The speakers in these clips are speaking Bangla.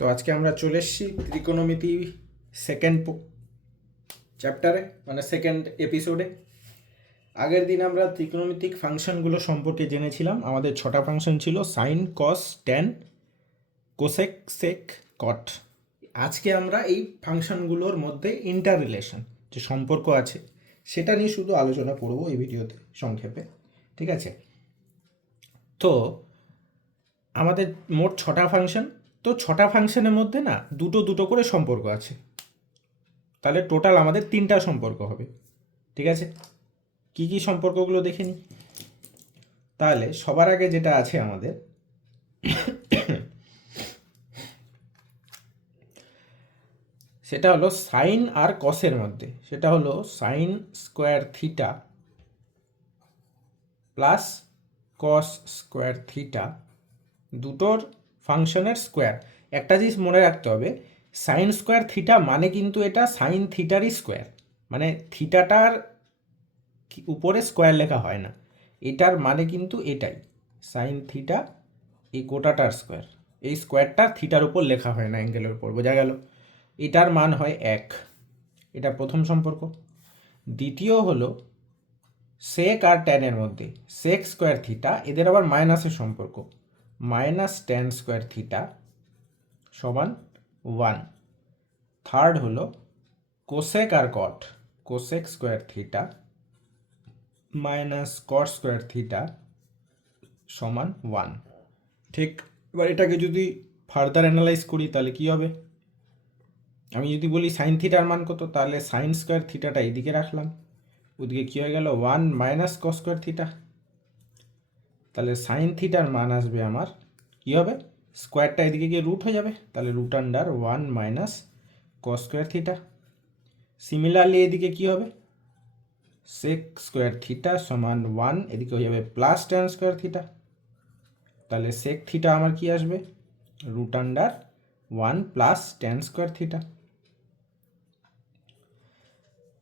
তো আজকে আমরা চলে এসেছি ত্রিকোণমিতি সেকেন্ড চ্যাপ্টারে, মানে সেকেন্ড এপিসোডে। আগের দিন আমরা ত্রিকোণমিতিক ফাংশনগুলো সম্পর্কে জেনেছিলাম। আমাদের 6টা ফাংশন ছিল: সাইন, কস, ট্যান, কোসেক, সেক, কট। আজকে আমরা এই ফাংশনগুলোর মধ্যে ইন্টার রিলেশন, যে সম্পর্ক আছে, সেটা নিয়ে শুধু আলোচনা করব এই ভিডিওতে সংক্ষেপে। ঠিক আছে? তো আমাদের মোট 6টা ফাংশন। তো 6টা ফাংশনের মধ্যে না দুটো দুটো করে সম্পর্ক আছে, তাহলে টোটাল আমাদের 3টা সম্পর্ক হবে। ঠিক আছে, কি কি সম্পর্কগুলো দেখে নিই। তাহলে সবার আগে যেটা আছে আমাদের, সেটা হলো সাইন আর কসের মধ্যে। সেটা হলো sign square theta plus cos square theta, দুটোর ফাংশনের স্কোয়ার। একটা জিনিস মনে রাখতে হবে, সাইন স্কোয়ার থিটা মানে কিন্তু এটা সাইন থিটারই স্কোয়ার, মানে থিটাটার উপরে স্কোয়ার লেখা হয় না। এটার মানে কিন্তু এটাই সাইন থিটা, এই গোটাটার স্কোয়ার। এই স্কোয়ারটা থিটার উপর লেখা হয় না, অ্যাঙ্গেলের উপর। বোঝা গেল? এটার মান হয় 1। এটা প্রথম সম্পর্ক। দ্বিতীয় হলো সেক আর ট্যানের মধ্যে, সেক স্কোয়ার থিটা, এদের আবার মাইনাসের সম্পর্ক, মাইনাস ট্যান স্কোয়ার থিটা সমান 1। থার্ড হলো কোসেক আর cot, cosec square theta minus cot square theta সমান 1। ঠিক। এবার এটাকে যদি ফার্দার অ্যানালাইজ করি তাহলে কি হবে? আমি যদি বলি সাইন থিটার মান কত, তাহলে সাইন স্কোয়ার থিটাটা এদিকে রাখলাম, ওদিকে কী হয়ে গেল 1 মাইনাস কস স্কোয়ার থিটা। তাহলে সাইন থিটার মান আসবে আমার, কী হবে, স্কোয়ারটা এদিকে গিয়ে রুট হয়ে যাবে, তাহলে root under 1 minus cos square theta. Similarly এদিকে কী হবে, সেক স্কোয়ার থিটা সমান 1, এদিকে হয়ে যাবে প্লাস ট্যান স্কোয়ার থিটা। তাহলে সেক থিটা আমার কি আসবে, root under 1 plus tan square theta.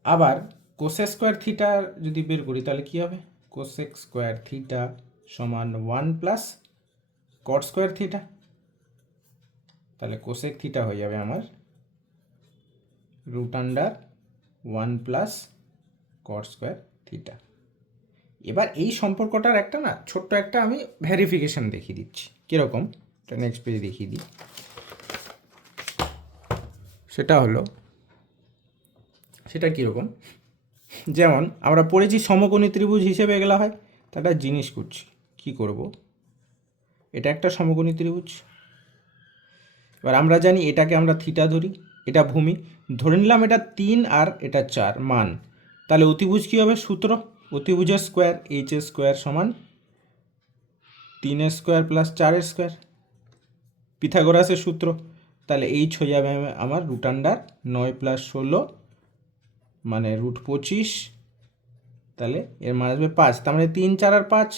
আবার কোসেক স্কোয়ার থিটা যদি বের করি তাহলে কি হবে, কোসেক স্কোয়ার থিটা সমান 1 প্লাস কট স্কোয়ার থিটা। তাহলে কোসেক থিটা হয়ে যাবে আমার root under 1 plus cot square theta. এবার এই সম্পর্কটার একটা না ছোট্ট একটা আমি ভেরিফিকেশন দেখিয়ে দিচ্ছি। কীরকম, এটা নেক্সট পেজে দেখিয়ে দিই। সেটা হলো, সেটা কীরকম, যেমন আমরা পড়েছি সমকোণী ত্রিভুজ হিসেবে এগুলো হয়। তা একটা জিনিস করছি, কি করব, এটা একটা সমকোণী ত্রিভুজ। এবার আমরা জানি এটাকে আমরা থিটা ধরি, এটা ভূমি ধরে নিলাম, এটা 3 আর এটা 4 মান। তাহলে অতিভুজ কী হবে, সূত্র অতিভুজের স্কোয়ার, এইচ এর স্কোয়ার সমান 3 স্কোয়ার প্লাস 4 স্কোয়ার, পিথাগোরাসের সূত্র। তাহলে এইচ হয়ে যাবে আমার রুট আন্ডার 9 প্লাস 16 মানে রুট 25। তাহলে এর মান আসবে 5। তার মানে 3, 4 আর 5।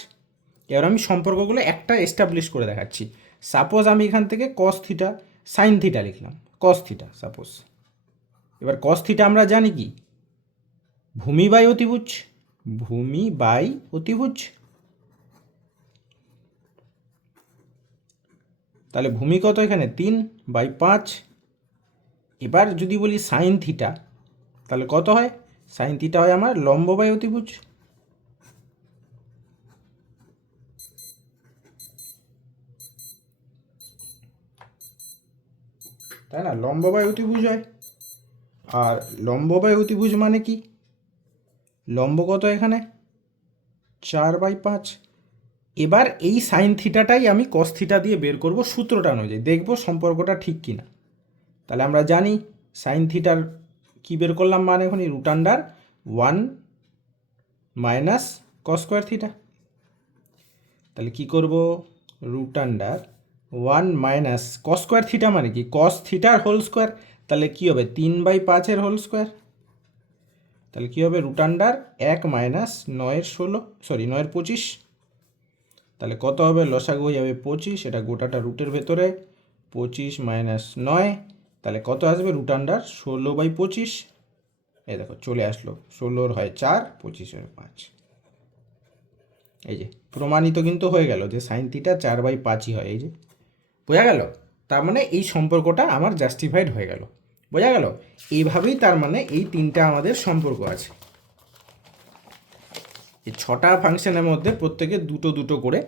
এবার আমি সম্পর্কগুলো একটা এস্টাবলিশ করে দেখাচ্ছি। সাপোজ আমি এখান থেকে কস থিটা সাইন থিটা লিখলাম, কস থিটা সাপোজ। এবার কস থিটা আমরা জানি কি, ভূমি বাই অতিভুজ, ভূমি বাই অতিভুজ। তাহলে ভূমি কত এখানে 3/5। এবার যদি বলি সাইন থিটা, তাহলে কত হয়, সাইন থিটা হয় আমার লম্ব বাই অতিভুজ। তাই না, লম্ব বাই অতিভুজ হয়। আর লম্ব বাই অতিভুজ মানে কি, লম্ব কত এখানে 4/5। এবার এই সাইন থিটাটাই আমি কস থিটা দিয়ে বের করব সূত্রটা অনুযায়ী, দেখব সম্পর্কটা ঠিক কিনা। তাহলে আমরা জানি সাইন থিটার কি বের করলাম, মানে এখন root under 1 minus cos square theta. তাহলে কি করব, root under 1 minus cos square theta মানে কি, কস থিটার হোল স্কোয়ার। তাহলে কি হবে 3/5 হোল স্কোয়ার। তাহলে কী হবে, রুট আন্ডার 1 মাইনাস 9 25। তাহলে কত হবে, লসাগু হয়ে যাবে 25, এটা গোটাটা রুটের ভেতরে 25 মাইনাস 9, তাহলে কত আসবে, রুট আন্ডার 16/25। এই দেখো চলে আসলো, 16 হয় 4, 25 হয় 5। এই যে প্রমাণিত কিন্তু হয়ে গেল যে সাইন থিটা 4/5ই হয়। এই যে বোঝা গেল। তার মানে এই সম্পর্কটা আমার জাস্টিফাইড হয়ে গেল। বোঝা গেল? এইভাবেই তার মানে এই তিনটা আমাদের সম্পর্ক আছে। এই 6টা ফাংশনের মধ্যে প্রত্যেকে দুটো দুটো করে,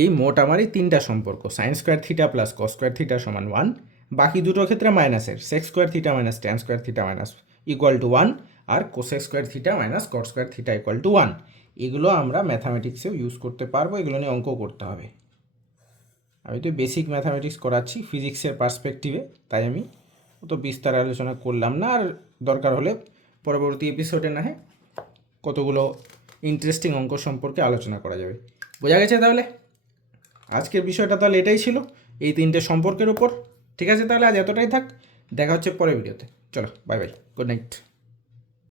এই মোট আমার এই তিনটা সম্পর্ক, sine square theta plus cos square theta সমান 1, বাকি দুটোর ক্ষেত্রে মাইনাসের, sec square theta minus tan square theta minus equal to 1, আর cosec square theta minus cot square theta equal to 1। এগুলো আমরা ম্যাথামেটিক্সেও ইউজ করতে পারবো, এগুলো নিয়ে অঙ্ক করতে হবে। আমি তো বেসিক ম্যাথামেটিক্স করাচ্ছি ফিজিক্সের পার্সপেক্টিভে, তাই আমি অত বিস্তার আলোচনা করলাম না। আর দরকার হলে পরবর্তী এপিসোডে না হয় কতগুলো ইন্টারেস্টিং অঙ্ক সম্পর্কে আলোচনা করা যাবে। বোঝা গেছে তাহলে? আজকের বিষয়টা তাহলে এটাই ছিল, এই তিনটে সম্পর্কের উপর। ঠিক আছে, তাহলে আজ এতটাই থাক, দেখা হচ্ছে পরের ভিডিওতে। চলো, বাই বাই, গুড নাইট।